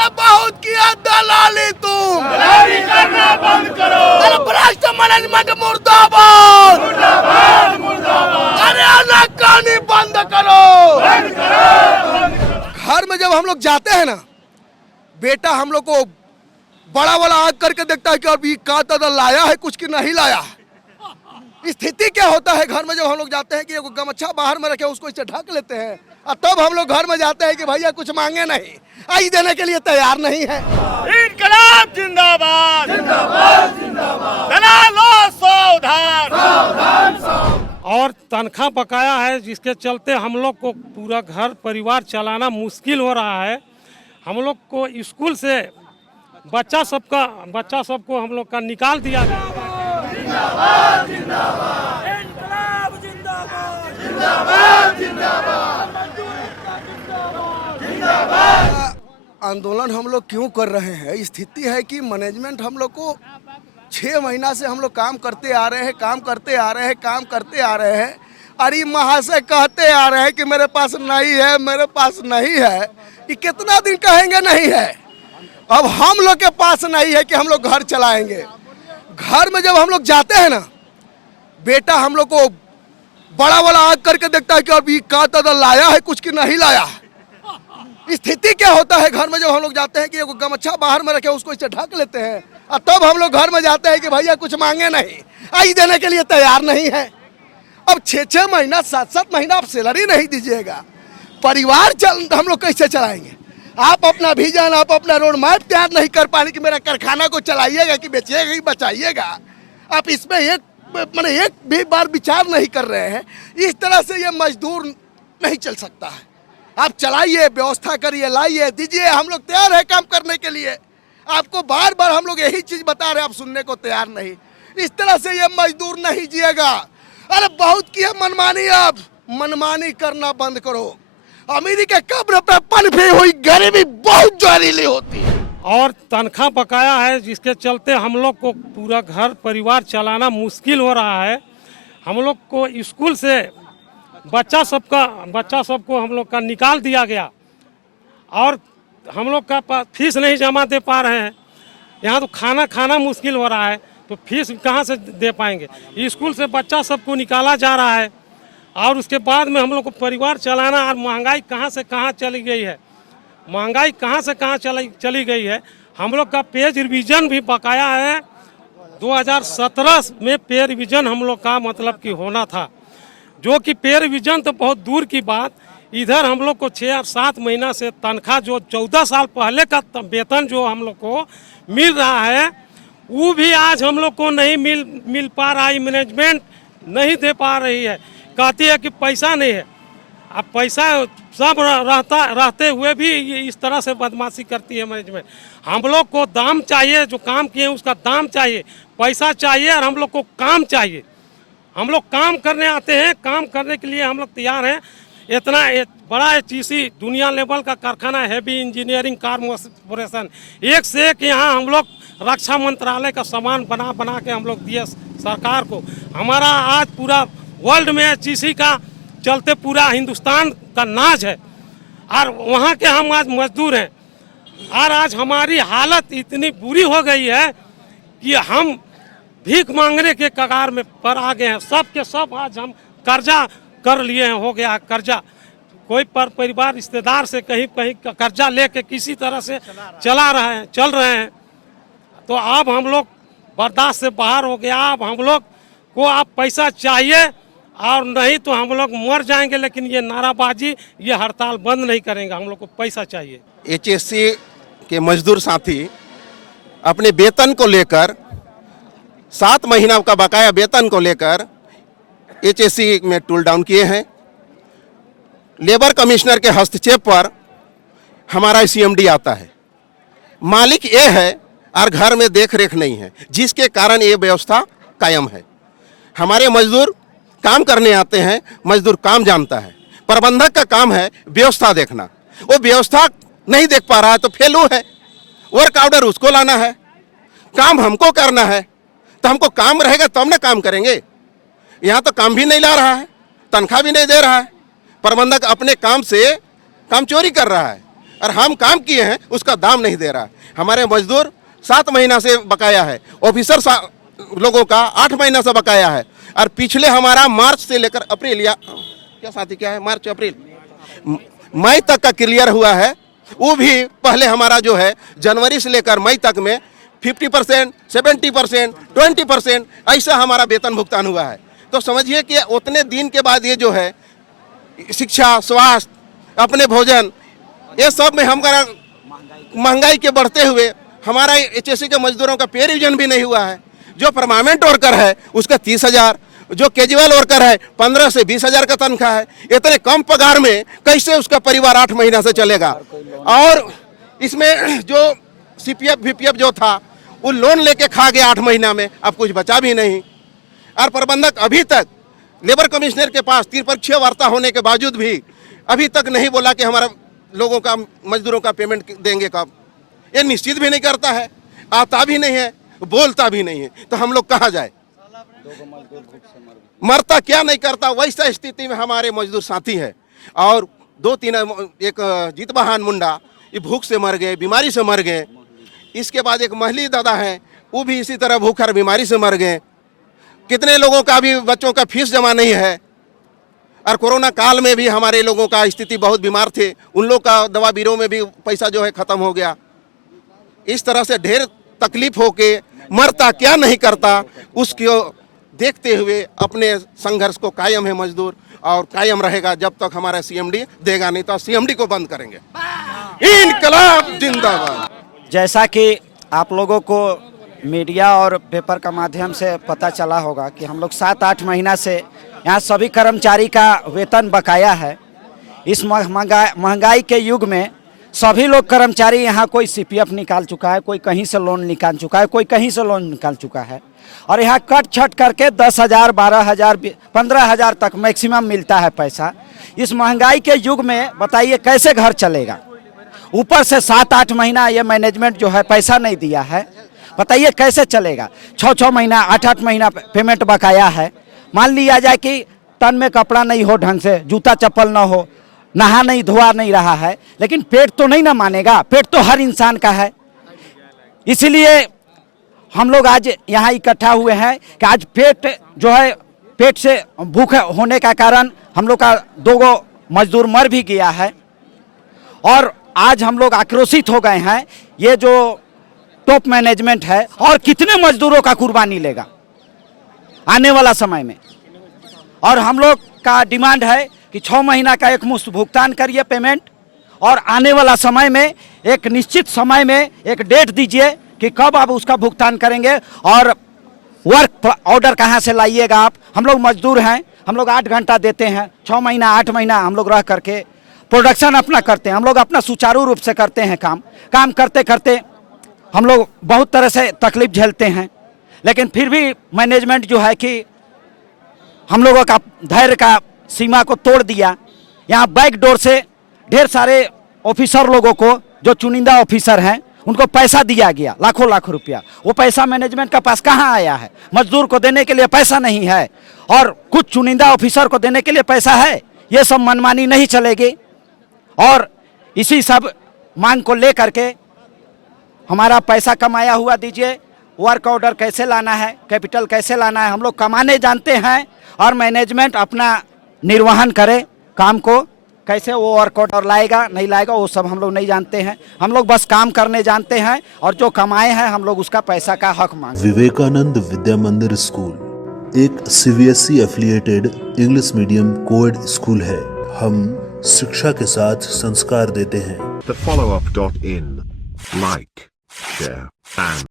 अरे बहुत किया दलाली तुम, दलाली करना बंद करो। अरे भ्रष्ट मैनेजमेंट मुर्दाबाद, मुर्दाबाद मुर्दाबाद। अरे आनाकानी बंद करो, बंद करो। घर में जब हम लोग जाते हैं ना, बेटा हम लोग को बड़ा वाला आग करके देखता है कि अभी का दादा लाया है कुछ कि नहीं लाया। स्थिति क्या होता है घर में जब हम लोग जाते हैं कि एगो गमछा बाहर में रखे उसको इससे ढक लेते हैं, और तब हम लोग घर में जाते हैं कि भैया कुछ मांगे नहीं, आई देने के लिए तैयार नहीं है। इनकलाब जिंदाबाद, जिंदाबाद जिंदाबाद। दलालों सावधान, सावधान सावधान। और तनख्वाह बकाया है, जिसके चलते हम लोग को पूरा घर परिवार चलाना मुश्किल हो रहा है। हम लोग को स्कूल से बच्चा सबको हम लोग का निकाल दिया गया। जिंदाबाद जिंदाबाद। इनकलाब जिंदाबाद, जिंदाबाद जिंदाबाद। जिंदाबाद। आंदोलन हम लोग क्यों कर रहे हैं? स्थिति है कि मैनेजमेंट हम लोग को 6 महीना से हम लोग काम करते आ रहे हैं। अरे महाशय कहते आ रहे हैं कि मेरे पास नहीं है। ये कितना दिन कहेंगे नहीं है? अब हम लोग के पास नहीं है कि हम लोग घर चलाएंगे। घर में जब हम लोग जाते हैं ना, बेटा हम लोग को बड़ा वाला आग करके देखता है कि अभी का दादा लाया है कुछ कि नहीं लाया। स्थिति क्या होता है घर में जब हम लोग जाते हैं कि एगो गमछा बाहर में रखे उसको इससे ढक लेते हैं, और तब हम लोग घर में जाते हैं कि भैया कुछ मांगे नहीं, आई देने के लिए तैयार नहीं है। अब 6 महीना 7 महीना आप सैलरी नहीं दीजिएगा, परिवार हम लोग कैसे चलाएंगे? आप अपना विजन, आप अपना रोड मैप तैयार नहीं कर पाए कि मेरा कारखाना को चलाइएगा कि बेचिएगा कि बचाइएगा। आप इसमें एक भी बार विचार नहीं कर रहे हैं। इस तरह से ये मजदूर नहीं चल सकता है। आप चलाइए, व्यवस्था करिए, लाइए, दीजिए, हम लोग तैयार है काम करने के लिए। आपको बार बार हम लोग यही चीज बता रहे हैं, आप सुनने को तैयार नहीं। इस तरह से ये मजदूर नहीं जिएगा। अरे बहुत की है मनमानी, अब मनमानी करना बंद करो। अमीरी के कब्र पे पनपी हुई गरीबी बहुत जहरीली होती है। और तनख्वाह बकाया है, जिसके चलते हम लोग को पूरा घर परिवार चलाना मुश्किल हो रहा है। हम लोग को स्कूल से बच्चा सबको हम लोग का निकाल दिया गया, और हम लोग का फीस नहीं जमा दे पा रहे हैं। यहाँ तो खाना मुश्किल हो रहा है, तो फीस कहाँ से दे पाएंगे? स्कूल से बच्चा सबको निकाला जा रहा है, और उसके बाद में हम लोग को परिवार चलाना। और महंगाई कहाँ से कहाँ चली गई है। हम लोग का पे रिवीजन भी बकाया है। 2017 में पे रिवीजन हम लोग का मतलब कि होना था, जो कि पे रिवीजन तो बहुत दूर की बात। इधर हम लोग को 6 और 7 महीना से तनख्वाह जो 14 साल पहले का वेतन जो हम लोग को मिल रहा है, वो भी आज हम लोग को नहीं मिल पा रहा है। मैनेजमेंट नहीं दे पा रही है, कहती है कि पैसा नहीं है। अब पैसा सब रहते हुए भी ये इस तरह से बदमाशी करती है मैनेजमेंट। हम लोग को दाम चाहिए, जो काम किए उसका दाम चाहिए, पैसा चाहिए, और हम लोग को काम चाहिए। हम लोग काम करने आते हैं, काम करने के लिए हम लोग तैयार हैं। इतना बड़ा HEC दुनिया लेवल का कारखाना, हैवी इंजीनियरिंग कॉर्पोरेशन, एक से एक यहाँ हम लोग रक्षा मंत्रालय का सामान बना के हम लोग दिए सरकार को। हमारा आज पूरा वर्ल्ड में HEC का चलते पूरा हिंदुस्तान का नाज है, और वहाँ के हम आज मजदूर हैं। और आज हमारी हालत इतनी बुरी हो गई है कि हम भीख मांगने के कगार में पर आ गए हैं। सब के सब आज हम कर्जा कर लिए हैं, हो गया कर्जा। कोई परिवार रिश्तेदार से कहीं कर्जा लेके किसी तरह से चल रहे हैं। तो अब हम लोग बर्दाश्त से बाहर हो गया। अब हम लोग को आप पैसा चाहिए, और नहीं तो हम लोग मर जाएंगे। लेकिन ये नाराबाजी, ये हड़ताल बंद नहीं करेंगे। हम लोग को पैसा चाहिए। HEC के मजदूर साथी अपने वेतन को लेकर, 7 महीना का बकाया वेतन को लेकर HEC में टूल डाउन किए हैं। लेबर कमिश्नर के हस्तक्षेप पर हमारा CMD आता है। मालिक ये है और घर में देख रेख नहीं है, जिसके कारण ये व्यवस्था कायम है। हमारे मजदूर काम करने आते हैं, मजदूर काम जानता है। प्रबंधक का काम है व्यवस्था देखना, वो व्यवस्था नहीं देख पा रहा है तो फेलू है। वर्क ऑर्डर उसको लाना है, काम हमको करना है। तो हमको काम रहेगा तब ना काम करेंगे। यहाँ तो काम भी नहीं ला रहा है, तनख्वाह भी नहीं दे रहा है। प्रबंधक अपने काम से काम चोरी कर रहा है। और हम काम किए हैं उसका दाम नहीं दे रहा है। हमारे मजदूर 7 महीना से बकाया है, ऑफिसर लोगों का 8 महीना से बकाया है, और पिछले हमारा मार्च से लेकर अप्रैल या क्या साथी क्या है, मार्च अप्रैल मई तक का क्लियर हुआ है। वो भी पहले हमारा जो है जनवरी से लेकर मई तक में 50%, 70%, 20% ऐसा हमारा वेतन भुगतान हुआ है। तो समझिए कि उतने दिन के बाद ये जो है शिक्षा, स्वास्थ्य, अपने भोजन, ये सब में हमारा महंगाई के बढ़ते हुए हमारा एचएससी के मजदूरों का पे रिवीजन भी नहीं हुआ है। जो परमानेंट वर्कर है उसका 30,000, जो कैजुअल वर्कर है 15 से 20,000 का तनख्वाह है। इतने कम पगार में कैसे उसका परिवार 8 महीना से चलेगा? और इसमें जो सीपीएफ वीपीएफ जो था वो लोन लेके खा गया 8 महीना में, अब कुछ बचा भी नहीं। और प्रबंधक अभी तक लेबर कमिश्नर के पास त्रिपक्षीय वार्ता होने के बावजूद भी अभी तक नहीं बोला कि हमारा लोगों का, मजदूरों का पेमेंट देंगे कब। ये निश्चित भी नहीं करता है, आता भी नहीं है, बोलता भी नहीं है। तो हम लोग कहाँ जाए? मरता क्या नहीं करता, वैसा स्थिति में हमारे मजदूर साथी है। और 2-3 एक जीत बहान मुंडा ये भूख से मर गए, बीमारी से मर गए। इसके बाद एक महली दादा हैं, वो भी इसी तरह भूख और बीमारी से मर गए। कितने लोगों का भी बच्चों का फीस जमा नहीं है। और कोरोना काल में भी हमारे लोगों का स्थिति बहुत बीमार थे, उन लोग का दवा बीरों में भी पैसा जो है ख़त्म हो गया। इस तरह से ढेर तकलीफ होके मरता क्या नहीं करता, उसको देखते हुए अपने संघर्ष को कायम है मजदूर, और कायम रहेगा जब तक हमारा सीएमडी देगा, नहीं तो सीएमडी को बंद करेंगे। इनकलाब जिंदाबाद। जैसा कि आप लोगों को मीडिया और पेपर का माध्यम से पता चला होगा कि हम लोग 7-8 महीना से यहाँ सभी कर्मचारी का वेतन बकाया है। इस महंगाई के युग में सभी लोग कर्मचारी यहाँ, कोई सीपीएफ निकाल चुका है, कोई कहीं से लोन निकाल चुका है, कोई कहीं से लोन निकाल चुका है, और यहाँ कट छट करके 10,000, 12,000, 15,000 तक मैक्सिमम मिलता है पैसा। इस महंगाई के युग में बताइए कैसे घर चलेगा? ऊपर से 7-8 महीना ये मैनेजमेंट जो है पैसा नहीं दिया है, बताइए कैसे चलेगा? 6-6 महीना, 8-8 महीना पेमेंट बकाया है। मान लिया जाए कि तन में कपड़ा नहीं हो ढंग से, जूता चप्पल ना हो, नहा नहीं धोआ नहीं रहा है, लेकिन पेट तो नहीं ना मानेगा। पेट तो हर इंसान का है। इसीलिए हम लोग आज यहाँ इकट्ठा हुए हैं कि आज पेट जो है, पेट से भूख होने का कारण हम लोग का 2 मजदूर मर भी गया है, और आज हम लोग आक्रोशित हो गए हैं। ये जो टॉप मैनेजमेंट है, और कितने मजदूरों का कुर्बानी लेगा आने वाला समय में। और हम लोग का डिमांड है कि 6 महीना का एक मुश्त भुगतान करिए पेमेंट, और आने वाला समय में एक निश्चित समय में एक डेट दीजिए कि कब आप उसका भुगतान करेंगे, और वर्क ऑर्डर कहाँ से लाइएगा आप। हम लोग मजदूर हैं, हम लोग 8 घंटा देते हैं, 6 महीना 8 महीना हम लोग रह करके प्रोडक्शन अपना करते हैं। हम लोग अपना सुचारू रूप से करते हैं काम करते करते हम लोग बहुत तरह से तकलीफ झेलते हैं, लेकिन फिर भी मैनेजमेंट जो है कि हम लोगों का धैर्य का सीमा को तोड़ दिया। यहाँ बैक डोर से ढेर सारे ऑफिसर लोगों को, जो चुनिंदा ऑफिसर हैं, उनको पैसा दिया गया, लाखों रुपया। वो पैसा मैनेजमेंट का पास कहाँ आया है? मजदूर को देने के लिए पैसा नहीं है, और कुछ चुनिंदा ऑफिसर को देने के लिए पैसा है। ये सब मनमानी नहीं चलेगी, और इसी सब मांग को ले करके हमारा पैसा कमाया हुआ दीजिए। वर्क ऑर्डर कैसे लाना है, कैपिटल कैसे लाना है, हम लोग कमाने जानते हैं, और मैनेजमेंट अपना निर्वहन करे काम को। कैसे वो वर्क ऑर्डर लाएगा नहीं लाएगा वो सब हम लोग नहीं जानते हैं। हम लोग बस काम करने जानते हैं, और जो कमाए हैं हम लोग उसका पैसा का हक मांगते हैं। विवेकानंद विद्या मंदिर स्कूल एक CBSE affiliated English medium coed school है। हम शिक्षा के साथ संस्कार देते हैं। The follow-up.in. Like, share, and